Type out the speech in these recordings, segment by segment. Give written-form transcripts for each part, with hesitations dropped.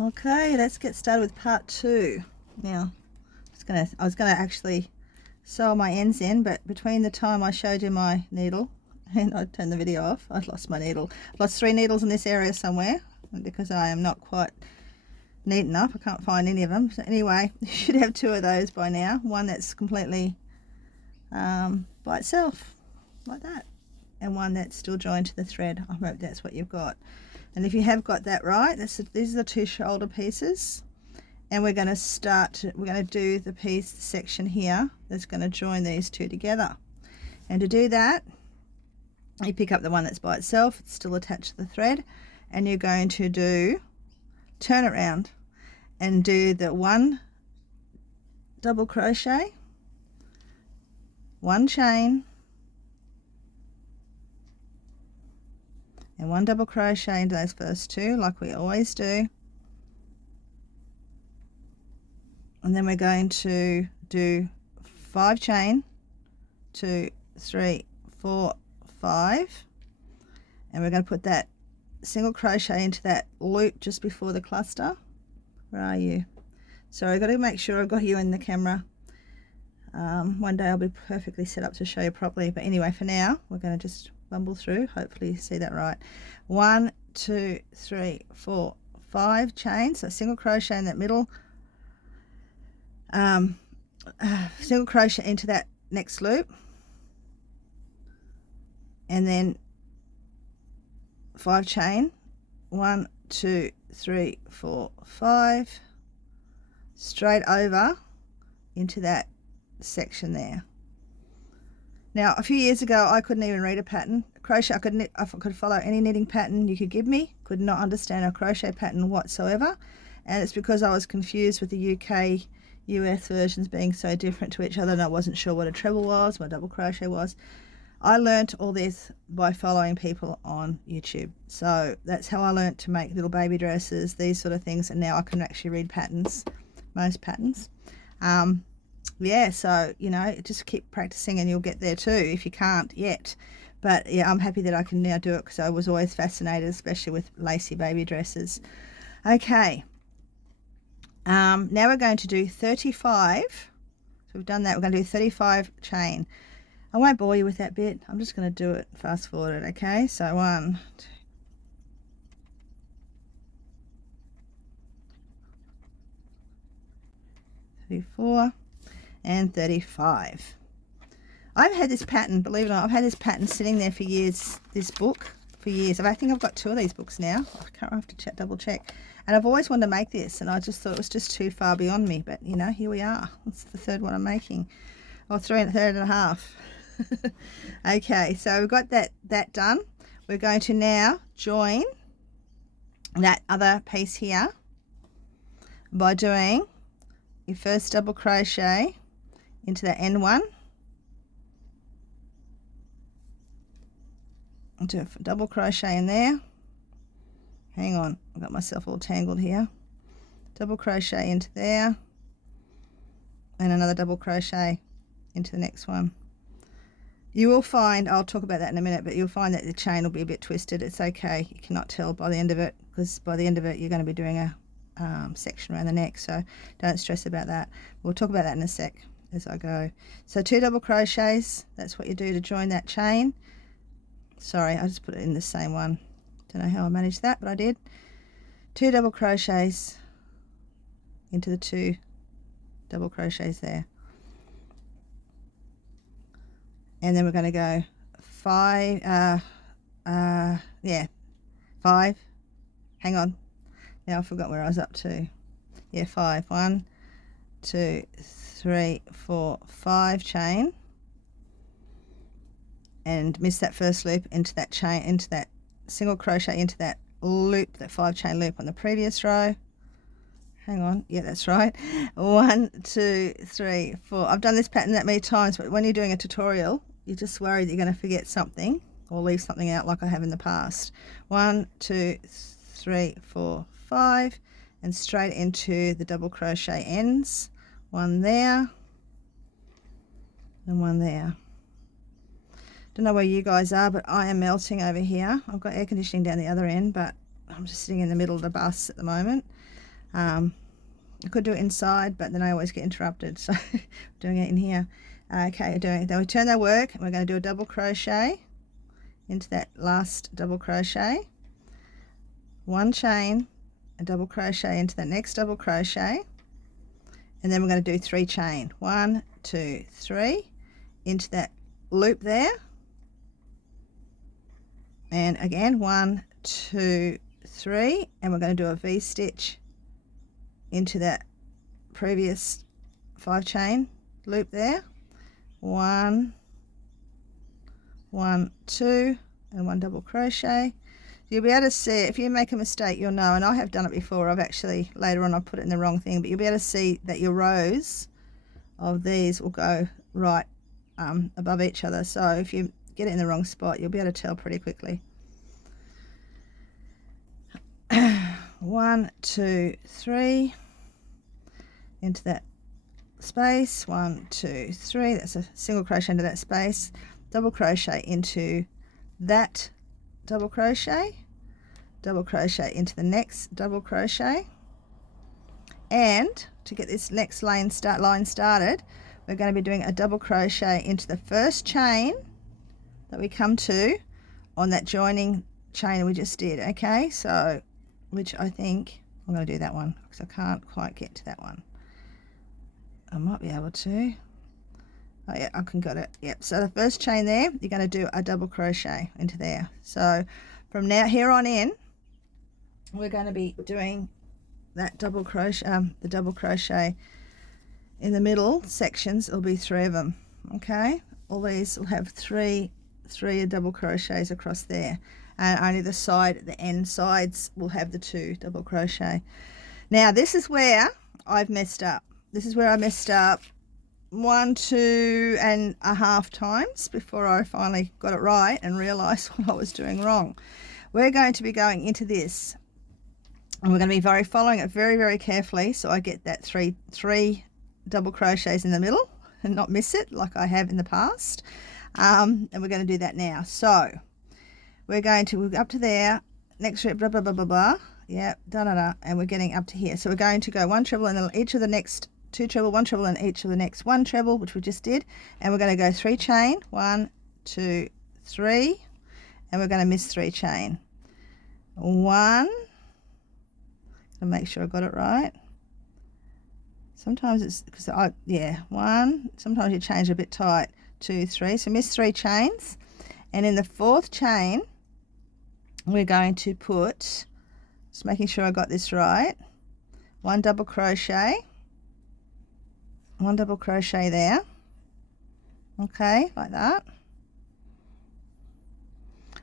Okay, let's get started with part 2. Now, I was gonna actually sew my ends in, but between the time I showed you my needle and I turned the video off, I'd lost my needle. I've lost 3 needles in this area somewhere because I am not quite neat enough. I can't find any of them. So anyway, you should have 2 of those by now. One that's completely by itself, like that, and one that's still joined to the thread. I hope that's what you've got. And if you have got that right, these are the 2 shoulder pieces, and we're going to do the piece section here that's going to join these 2 together. And to do that, you pick up the one that's by itself, it's still attached to the thread, and you're going to turn it around and do the 1 double crochet, 1 chain, and 1 double crochet into those first 2 like we always do, and then we're going to do 5 chain, 2, 3, 4, 5, and we're going to put that single crochet into that loop just before the cluster. Where are you? So I've got to make sure I've got you in the camera. One day I'll be perfectly set up to show you properly, but anyway, for now we're going to just bumble through. Hopefully you see that right. 1, 2, 3, 4, 5 chains, so single crochet in that middle, single crochet into that next loop, and then 5 chain, 1, 2, 3, 4, 5, straight over into that section there. Now, a few years ago, I couldn't even read a pattern. Crochet, I could follow any knitting pattern you could give me. Could not understand a crochet pattern whatsoever. And it's because I was confused with the UK, US versions being so different to each other, and I wasn't sure what a treble was, what a double crochet was. I learnt all this by following people on YouTube. So that's how I learnt to make little baby dresses, these sort of things, and now I can actually read patterns, most patterns. Yeah, so, you know, just keep practicing and you'll get there too if you can't yet. But yeah, I'm happy that I can now do it because I was always fascinated, especially with lacy baby dresses. Okay, now we're going to do 35. So we've done that. We're going to do 35 chain. I won't bore you with that bit. I'm just going to do it fast forward. Okay, so 1, 2, 34 and 35. I've had this pattern, believe it or not, I've had this pattern sitting there for years, this book for years. I think I've got 2 of these books now. I have to double check. And I've always wanted to make this, and I just thought it was just too far beyond me. But, you know, here we are. It's the 3rd one I'm making. Or 3 and a half. Okay, so we've got that done. We're going to now join that other piece here by doing your first double crochet into that end one, do a double crochet in there. Hang on, I've got myself all tangled here. Double crochet into there, and another double crochet into the next one. You will find, I'll talk about that in a minute, but you'll find that the chain will be a bit twisted. It's okay, you cannot tell by the end of it, because by the end of it you're going to be doing a section around the neck, so don't stress about that. We'll talk about that in a sec as I go. So 2 double crochets, that's what you do to join that chain. Sorry, I just put it in the same one. Don't know how I managed that, but I did. 2 double crochets into the 2 double crochets there. And then we're going to go 5, 5. Hang on. Now I forgot where I was up to. Yeah, 5. 1, 2, 3, 4, 5 chain. And miss that first loop into that chain, into that single crochet into that loop, that 5 chain loop on the previous row. Hang on, yeah, that's right. 1, 2, 3, 4. I've done this pattern that many times, but when you're doing a tutorial, you're just worried that you're going to forget something or leave something out like I have in the past. 1, 2, 3, 4, 5, and straight into the double crochet ends. 1 there, and 1 there. Don't know where you guys are, but I am melting over here. I've got air conditioning down the other end, but I'm just sitting in the middle of the bus at the moment. I could do it inside, but then I always get interrupted, so doing it in here. Okay, then we turn that work, and we're going to do a double crochet into that last double crochet, one chain, a double crochet into the next double crochet, and then we're going to do 3 chain, 1 2 3 into that loop there, and again 1 2 3, and we're going to do a V-stitch into that previous 5 chain loop there, 1 1 2 and 1 double crochet. You'll be able to see it. If you make a mistake, you'll know, and I have done it before. I've actually later on I put it in the wrong thing, but you'll be able to see that your rows of these will go right above each other. So if you get it in the wrong spot, you'll be able to tell pretty quickly. 1 2 3 into that space, 1 2 3, that's a single crochet into that space, double crochet into that double crochet into the next double crochet, and to get this next line started, we're going to be doing a double crochet into the first chain that we come to on that joining chain we just did. Okay, so which I think I'm going to do that one because I can't quite get to that one. I might be able to. Oh yeah, I can got it. Yep, so the first chain there, you're going to do a double crochet into there. So from now here on in, we're going to be doing that double crochet, the double crochet in the middle sections. It'll be 3 of them. Okay, all these will have three double crochets across there, and only the end sides will have the 2 double crochet. Now this is where I've messed up. This is where I messed up 1, 2.5 times before I finally got it right and realized what I was doing wrong. We're going to be going into this, and we're going to be following it very, very carefully, so I get that three double crochets in the middle and not miss it like I have in the past. And we're going to do that now. So we're going to up to there, next rip, blah blah blah blah blah. Yep, and we're getting up to here. So we're going to go 1 treble in each of the next 2 treble, 1 treble in each of the next 1 treble, which we just did, and we're going to go 3 chain, 1 2 3, and we're going to miss 3 chain, 1. To make sure I got it right. Sometimes it's because 1. Sometimes you change a bit tight. 2 3. So miss 3 chains, and in the 4th chain, we're going to put. Just making sure I got this right. 1 double crochet. 1 double crochet there. Okay, like that.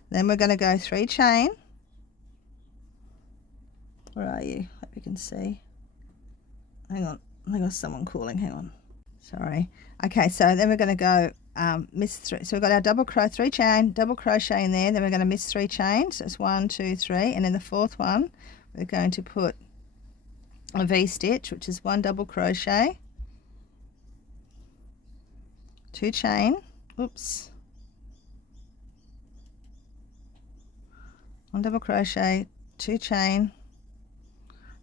Then we're going to go 3 chain. Where are you? Hope you can see. Hang on, I got someone calling. Hang on. Sorry. Okay, so then we're going to go miss 3. So we've got our double crochet, 3 chain, double crochet in there. Then we're going to miss 3 chains. So it's 1 2 3, and in the 4th one, we're going to put a V-stitch, which is 1 double crochet, 2 chain. Oops. 1 double crochet, 2 chain,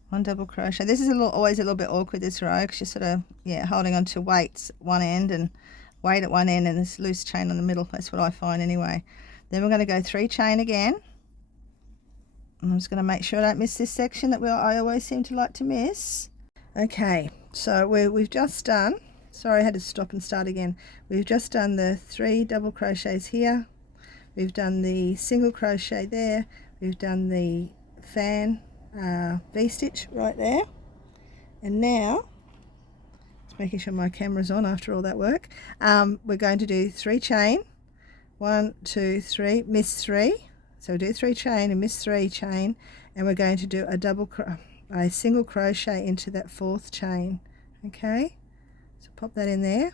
1 double crochet. This is always a little bit awkward, this row, because you're sort of holding on to weights at one end and weight at one end and this loose chain on the middle. That's what I find anyway. Then we're going to go 3 chain again. I'm just going to make sure I don't miss this section that I always seem to like to miss. Okay, so we've just done, sorry I had to stop and start again. We've just done the 3 double crochets here. We've done the single crochet there. We've done the fan V-stitch right there, and now just making sure my camera's on after all that work, we're going to do 3 chain, 1 2 3, miss 3, so do 3 chain and miss 3 chain, and we're going to do a single crochet into that 4th chain. Okay, so pop that in there.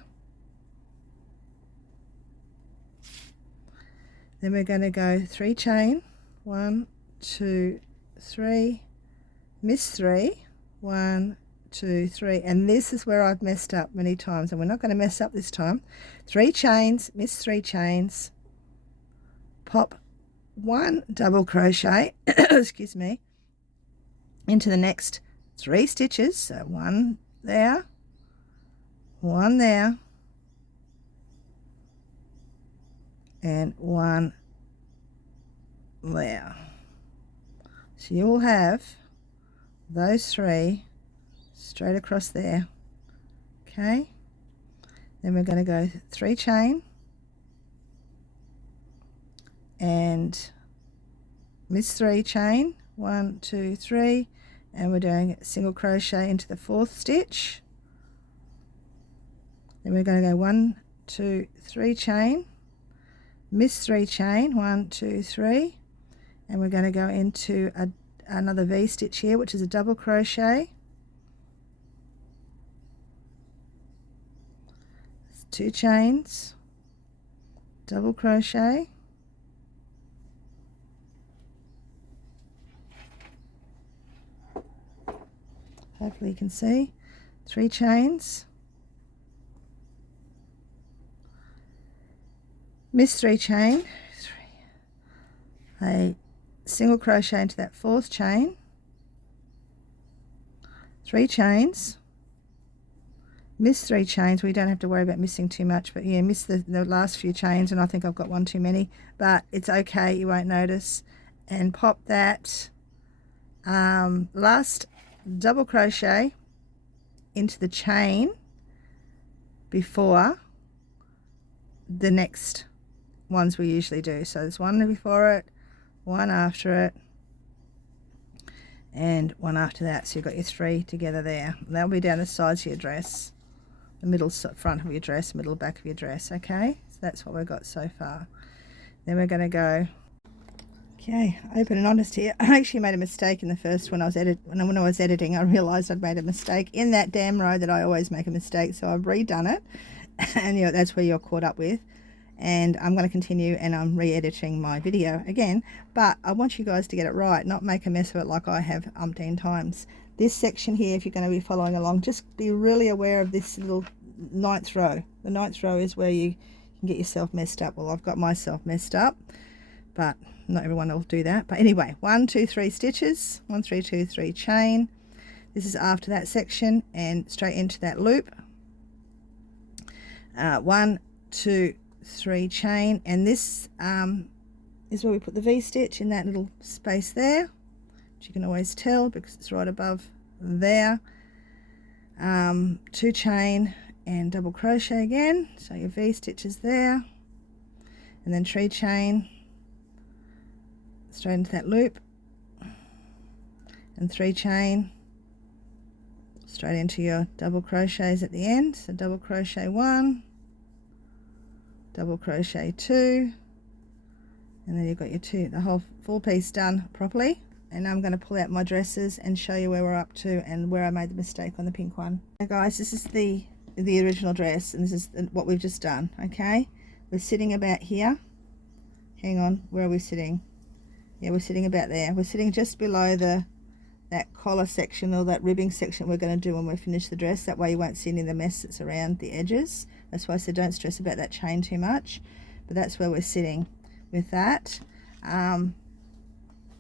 Then we're going to go 3 chain, 1 2 3, miss 3, 1 2 3, and this is where I've messed up many times, and we're not going to mess up this time. 3 chains, miss 3 chains, pop 1 double crochet excuse me, into the next 3 stitches, so 1 there, 1 there, and 1 there. So you will have those 3 straight across there. Okay, then we're going to go 3 chain and miss 3 chain, 1 2 3, and we're doing single crochet into the 4th stitch. Then we're going to go 1 2 3 chain, miss 3 chain, 1 2 3, and we're going to go into another V stitch here, which is a double crochet, 2 chains, double crochet, hopefully you can see, 3 chains, miss 3 chain, 3, a single crochet into that 4th chain, 3 chains, miss 3 chains. We don't have to worry about missing too much, but yeah, miss the last few chains, and I think I've got 1 too many, but it's okay, you won't notice. And pop that last double crochet into the chain before the next ones we usually do. So there's 1 before it, 1 after it, and 1 after that. So you've got your 3 together there. And that'll be down the sides of your dress, the middle front of your dress, middle back of your dress. Okay, so that's what we've got so far. Then we're going to go, okay, open and honest here. I actually made a mistake in the first one. When I was editing, I realized I'd made a mistake in that damn row that I always make a mistake, so I've redone it. And you know, that's where you're caught up with. And I'm going to continue, and I'm re-editing my video again, but I want you guys to get it right, not make a mess of it like I have umpteen times. This section here, if you're going to be following along, just be really aware of this little 9th row. The 9th row is where you can get yourself messed up. Well, I've got myself messed up, but not everyone will do that. But anyway, 1 2 3 stitches, 1 3 2 3 chain. This is after that section, and straight into that loop. 1 2 3 chain, and this is where we put the V stitch in that little space there, which you can always tell because it's right above there. 2 chain and double crochet again, so your V stitches there, and then 3 chain straight into that loop, and 3 chain straight into your double crochets at the end. So double crochet 1, double crochet 2, and then you've got your the whole full piece done properly. And now I'm going to pull out my dresses and show you where we're up to and where I made the mistake on the pink one. Now guys, this is the original dress, and this is what we've just done. Okay, we're sitting about here. Hang on, where are we sitting? Yeah, we're sitting about there. We're sitting just below that collar section, or that ribbing section we're going to do when we finish the dress. That way you won't see any of the mess that's around the edges. That's why I said don't stress about that chain too much, but that's where we're sitting with that. And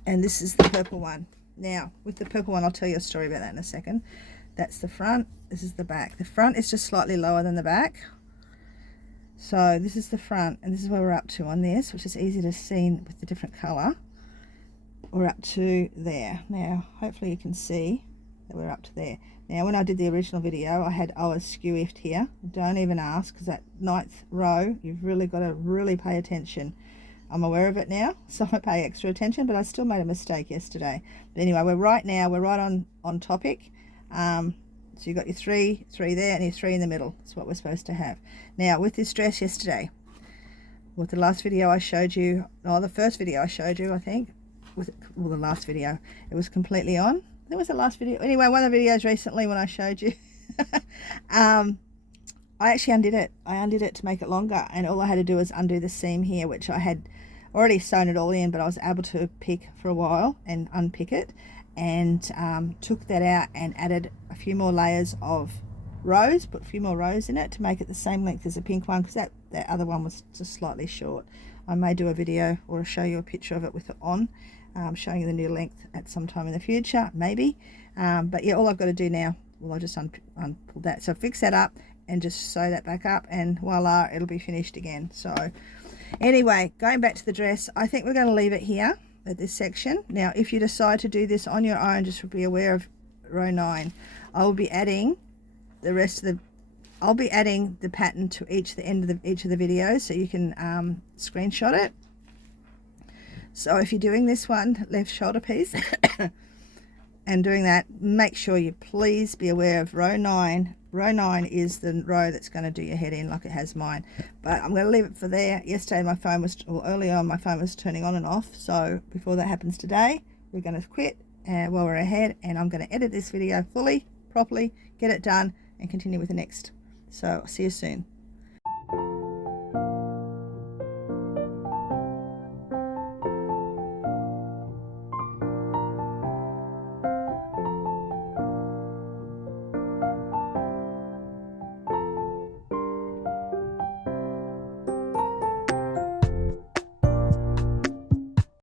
this is the purple one. Now with the purple one, I'll tell you a story about that in a second. That's the front, this is the back. The front is just slightly lower than the back. So this is the front, and this is where we're up to on this, which is easy to see with the different colour. We're up to there. Now hopefully you can see that we're up to there. Now when I did the original video, I was skew-iffed here. Don't even ask, because that 9th row, you've really got to really pay attention. I'm aware of it now, so I pay extra attention, but I still made a mistake yesterday. But anyway, we're right on topic. So you've got your 3 there, and your 3 in the middle. That's what we're supposed to have. Now with this dress yesterday, with the last video I showed you, or the first video I showed you, I think, the last video, it was completely on. There was a last video. Anyway, one of the videos recently when I showed you, I actually undid it. I undid it to make it longer, and all I had to do was undo the seam here, which I had already sewn it all in, but I was able to pick for a while and unpick it, and took that out and added a few more layers of rows, put a few more rows in it to make it the same length as the pink one, because that other one was just slightly short. I may do a video or show you a picture of it with it on, showing you the new length at some time in the future, maybe. But yeah, all I've got to do now, well, I'll just unpull that. So fix that up and just sew that back up, and voila, it'll be finished again. So anyway, going back to the dress, I think we're going to leave it here at this section. Now, if you decide to do this on your own, just be aware of row 9. I will be adding the rest of the, I'll be adding the pattern to each of the videos, so you can screenshot it. So if you're doing this one, left shoulder piece, and doing that, make sure you please be aware of row 9. Row 9 is the row that's going to do your head in, like it has mine. But I'm going to leave it for there. Yesterday my phone was, or earlier on, my phone was turning on and off. So before that happens today, we're going to quit while we're ahead, and I'm going to edit this video fully, properly, get it done, and continue with the next. So I'll see you soon.